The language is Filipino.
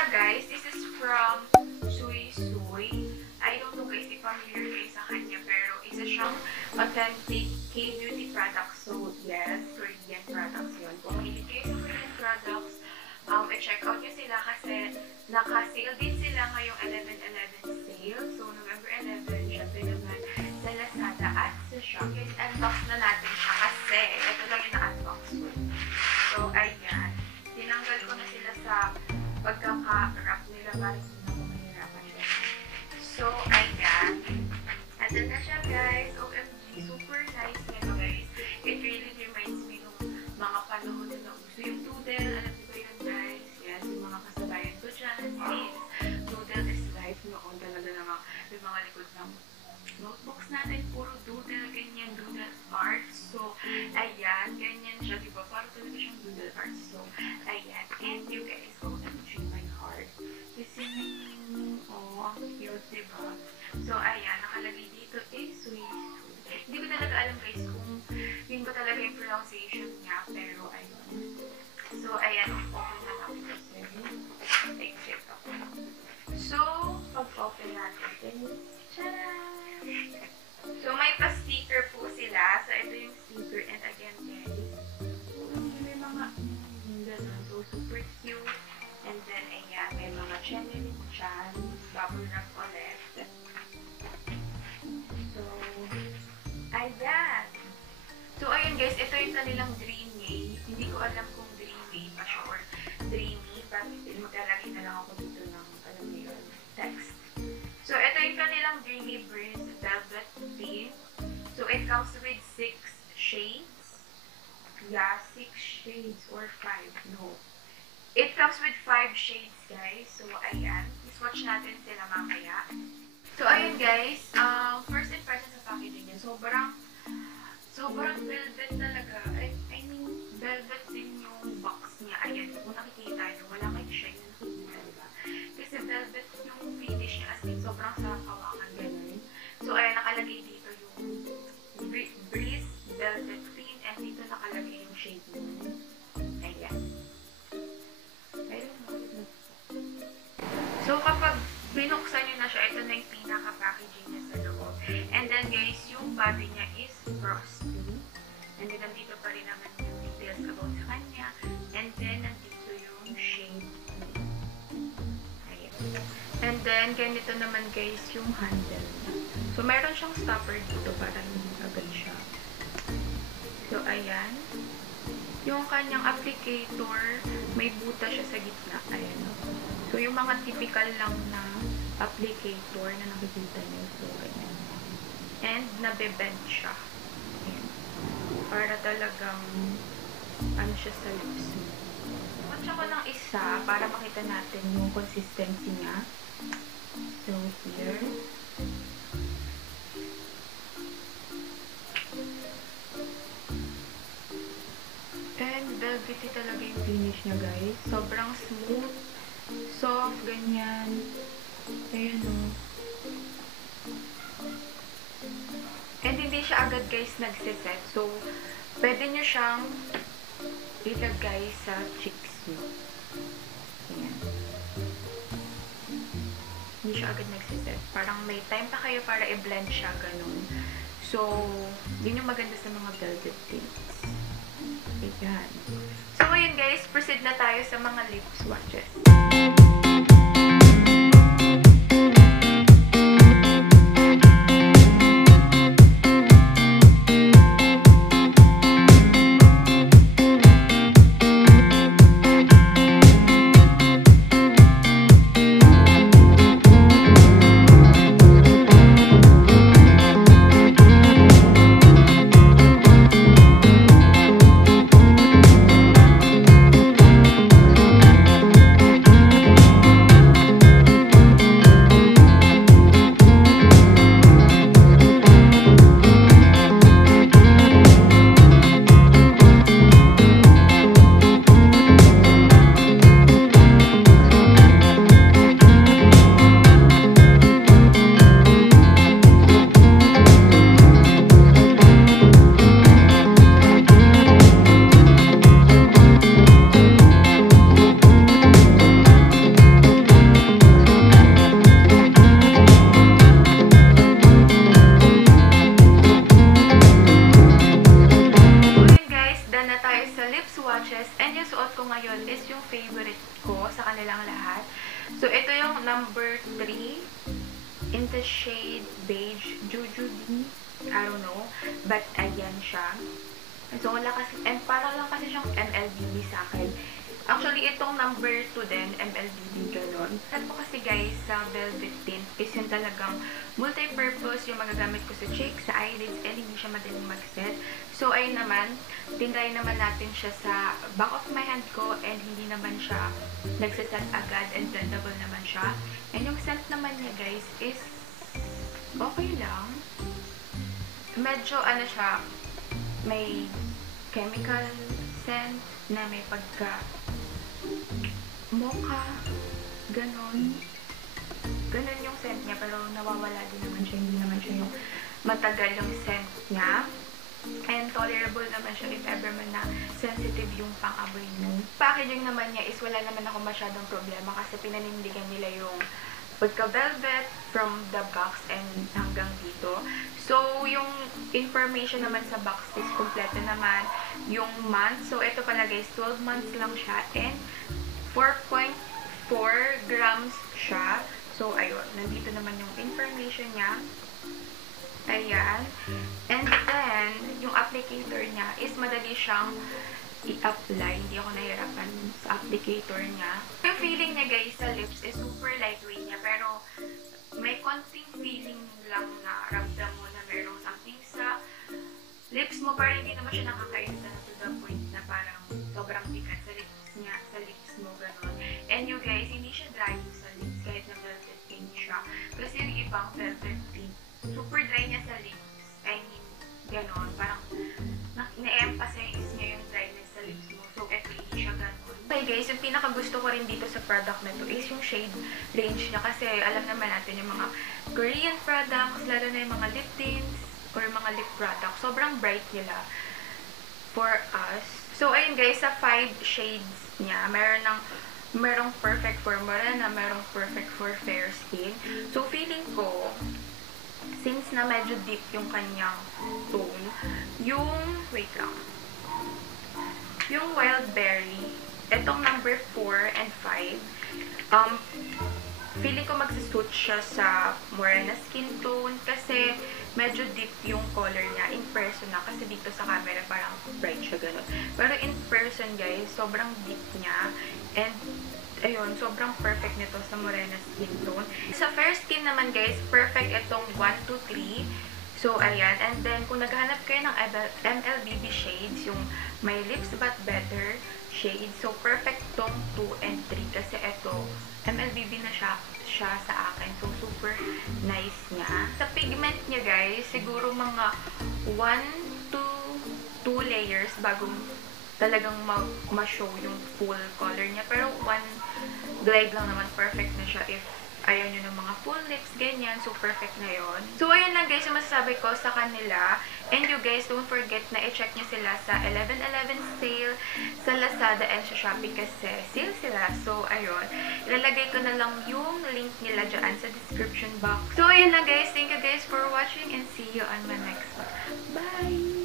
siya, guys. This is from Sui Sui. I don't know guys if familiar kayo sa kanya, pero isa siyang authentic K-beauty product. So, yes, Korean products yun. Kung mahilig kayo sa Korean products, i-check out nyo sila kasi naka-sale din sila ngayong 11/11 sale. So, November 11, syempre naman sa Lazada at sa Shopee. Unbox na natin siya kasi ito lang yung na-unbox ko. So, ayan. Tinanggal ko na sila sa pagkaka-wrap nila para hindi na ako mahirapan siya. So, ayan. Andun na siya, guys. OMG, super nice nito, guys. It really reminds me ng mga panahon na uso yung doodle. Alam niyo ba yun, guys? Yes, yung mga kasabayan ko dyan. Since doodle is life noon. Talaga naman yung mga likod ng notebooks natin. Puro doodle, ganyan, doodle arts. So, ayan. Ganyan siya, diba? Parang talaga siyang doodle arts. So, ayan. And you guys, OMG, my heart. Kasi oh, ang cute, diba? So, ayan. Nakalagay dito is Sui Sui. Hindi ko talaga alam, guys, kung yun ba talaga yung pronunciation niya. Pero, ayun. So, ayan. Open na natin kasi. Exit ako. So, pag-open natin. Tcharam! So, may pa-sticker po sila. So, ito yung sticker. And again, guys, may mga ganun. So, super cute. And then, ayan, may mga genuine dyan. Bubble wrap ulit. So, ayan. So, ayun guys, ito yung kanilang Dearmay. Hindi ko alam kung Dearmay pa siya or Dearmay. But, maglalagay na lang ako dito ng, alam mo yun, text. So, ito yung kanilang Dearmay Burns Velvet Tint. So, it comes with 6 shades. Yeah, 6 shades or 5. No. It comes with 5 shades, guys. So, ayan. Swatch natin sila mamaya. So, ayun, guys. First impression sa packaging niya. Sobrang velvet talaga. I mean, velvet din yung box niya. Ayan. Kung nakikita nyo, wala kayong shine na nakikita, diba? Kasi velvet yung finish niya. As in, sobrang sarap hawakan, ganun. So, ayan. Nakalagay dito yung Breeze Velvet Tint. And dito nakalagay yung shade niya. Ayan. So, kapag binuksan nyo na siya, ito na yung pinaka-packaging niya sa loob. And then, guys, yung body niya is frosty. And then, nandito pa rin naman yung details about sa kanya. And then, nandito yung shade. Ayan. And then, ganito naman, guys, yung handle niya. So, meron siyang stopper dito para hindi agad siya. So, ayan. Yung kanyang applicator, may buta siya sa gitna. Ayan. So, yung mga typical lang na applicator na nakikita nyo. So, ayan. And, nabe-bend siya. Ayan. Para talagang, ano siya sa lips mo. Watch ako ng isa para makita natin yung consistency niya. So, here. And, velvety talaga yung finish niya, guys. Sobrang smooth. Soft, ganyan. Ayan o. And hindi siya agad, guys, nagsiset. So, pwede nyo siyang ilagay sa cheeks nyo. Ayan. Hindi siya agad nagsiset. Parang may time pa kayo para i-blend siya, ganun. So, yun yung maganda sa mga velvet tints. Ayan. So, ayun guys, proceed na tayo sa mga lip swatches. lip swatches. And yung suot ko ngayon is yung favorite ko sa kanilang lahat. So, ito yung number 3 in the shade Beige Jujube. I don't know. But, ayan siya. So, wala kasi, and para lang kasi siyang MLBB sa akin. Actually, itong number 2 din, MLBB, gano'n. At po kasi guys, sa Velvet Tint is yung talagang multi-purpose yung magagamit ko sa cheeks, sa eyelids, and hindi siya madaling mag-set. So, ayun naman, tinry naman natin siya sa back of my hand ko, and hindi naman siya nagsiset agad, and blendable naman siya. And yung scent naman niya guys is okay lang. Medyo ano siya, may chemical scent na may pagka mocha, ganon. Ganon yung scent niya, pero nawawala din naman siya. Hindi naman siya yung matagal yung scent niya. And tolerable naman siya if ever man na sensitive yung pang-amoy mo. Packaging naman niya is wala naman ako masyadong problema kasi pinanindigan nila yung pagka-velvet from the box and hanggang dito. So, yung information naman sa box is kompleto naman yung month. So, ito pala guys, 12 months lang siya and 4.4 grams siya. So, ayun. Nandito naman yung information niya. Ayan. And then, yung applicator niya is madali siyang i-apply. Hindi ako nahirapan sa applicator niya. Yung feeling niya guys sa lips is super lightweight niya. Pero, may konting feeling lang na ramdam mo na merong something sa lips mo. Parang hindi naman siya nakakainta na to the point na parang sobrang bigat sa lips niya, sa lips mo, gano'n. And you guys, hindi siya drying sa lips kahit na velvet pink siya. Kasi yung ibang velvet pink, super dry niya sa lips. I mean, gano'n. Parang na-emphasize niya yung dryness sa lips mo. So, eto, hindi siya gano'n. Okay guys, yung pinakagusto ko rin dito sa product na to is yung shade range niya. Kasi alam naman natin yung mga Korean products, lalo na yung mga lip tints or mga lip products. Sobrang bright nila for us. So, ayun guys, sa 5 shades niya, merong perfect for morena, merong perfect for fair skin. So, feeling ko, since na medyo deep yung kanyang tone, yung, wait lang, yung wild berry, etong number 4 and 5, feeling ko magsusuit siya sa morena skin tone kasi medyo deep yung color niya in person na kasi dito sa camera parang bright siya gano'n. Pero in person guys, sobrang deep niya and ayun, sobrang perfect nito sa morena skin tone. Sa fair skin naman guys, perfect itong 1 to 3. So, ayan. And then, kung naghahanap kayo ng MLBB shades, yung My Lips But Better shade, so perfect tong 2 and 3 kasi ito, MLBB na siya sa akin. So, super nice niya. Sa pigment niya guys, siguro mga 1 to 2 layers bago talagang ma-show yung full color niya. Pero 1 glide lang naman, perfect na siya if ayaw nyo ng mga full lips, ganyan. So, perfect na yon. So, ayun lang guys yung masasabi ko sa kanila. And you guys, don't forget na i-check nyo sila sa 11/11 sale sa Lazada and sa Shopee kasi sale sila. So, ayun. Ilalagay ko na lang yung link nila dyan sa description box. So, ayun lang guys. Thank you guys for watching and see you on my next one. Bye!